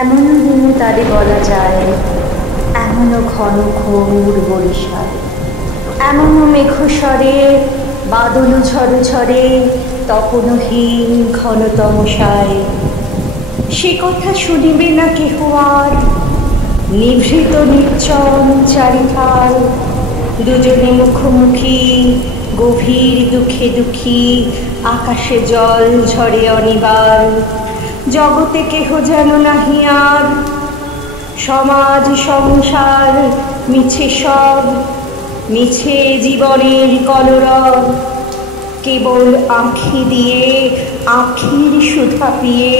এমনও দিনে তারে বলা যায়, এমনও ঘন ঘোর বরিশাল, এমনও মেঘস্বরে বাদল ঝড় ঝরে তপনহীন ঘন তমসায়। সে কথা শুনিবে না কেহ আর, নিভৃত নির্জন চারিধার। দুজনে মুখোমুখি গভীর দুঃখে দুঃখী, আকাশে জল ঝরে অনিবার। জগতে কেহ যেন নাহি আর, সমাজ সংসার মিছে সব, মিছে জীবনের কলরব। কেবল আঁখি দিয়ে আঁখির সুধা পিয়ে,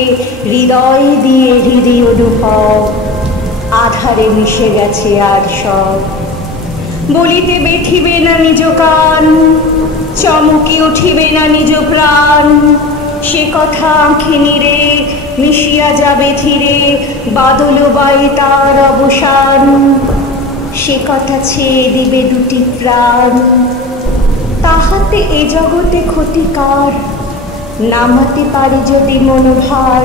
হৃদয় দিয়ে হৃদয় অনুভব, আধারে মিশে গেছে আর সব। বলিতে বেঠিবে না নিজ কান, চমকে উঠিবে না নিজ প্রাণ। সে কথা আঁখি নিরে মিশিয়া যাবে ধীরে, বাদল বায়ে তার অবসান। সে কথা ছেয়ে দিবে দুটি প্রাণ, তাহাতে এ জগতে ক্ষতিকার। নামাতে পারি যদি মনোভার,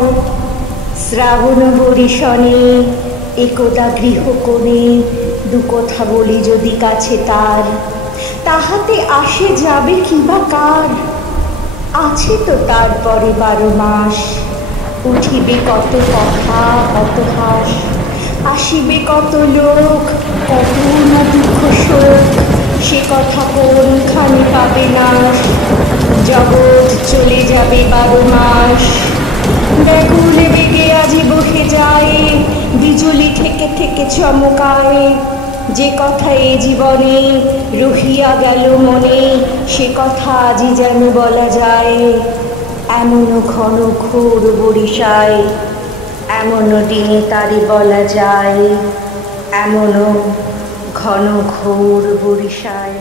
শ্রাবণ বরিশনে একদা গৃহকোণে দু কথা বলি যদি কাছে তার। তাহাতে আসে যাবে কিবা কার, আছে তো তারপরে 12 মাস। উঠিবে কত কথা কত হাস, আসিবে কত লোক কত না দুঃখ শোক। সে কথা কোনখানে পাবে না, জগৎ চলে যাবে 12 মাস। ব্যাকুল বেগে আজি বহে যায়, বিজুলি থেকে থেকে চমকায়। যে কথা এ জীবনে রহিয়া গেল মনে, সে কথা আজি যেন বলা যায়। এমনও ঘন ঘোর বরিশায়, এমনও দিনে তারে বলা যায়, এমনও ঘন ঘোর বরিশায়।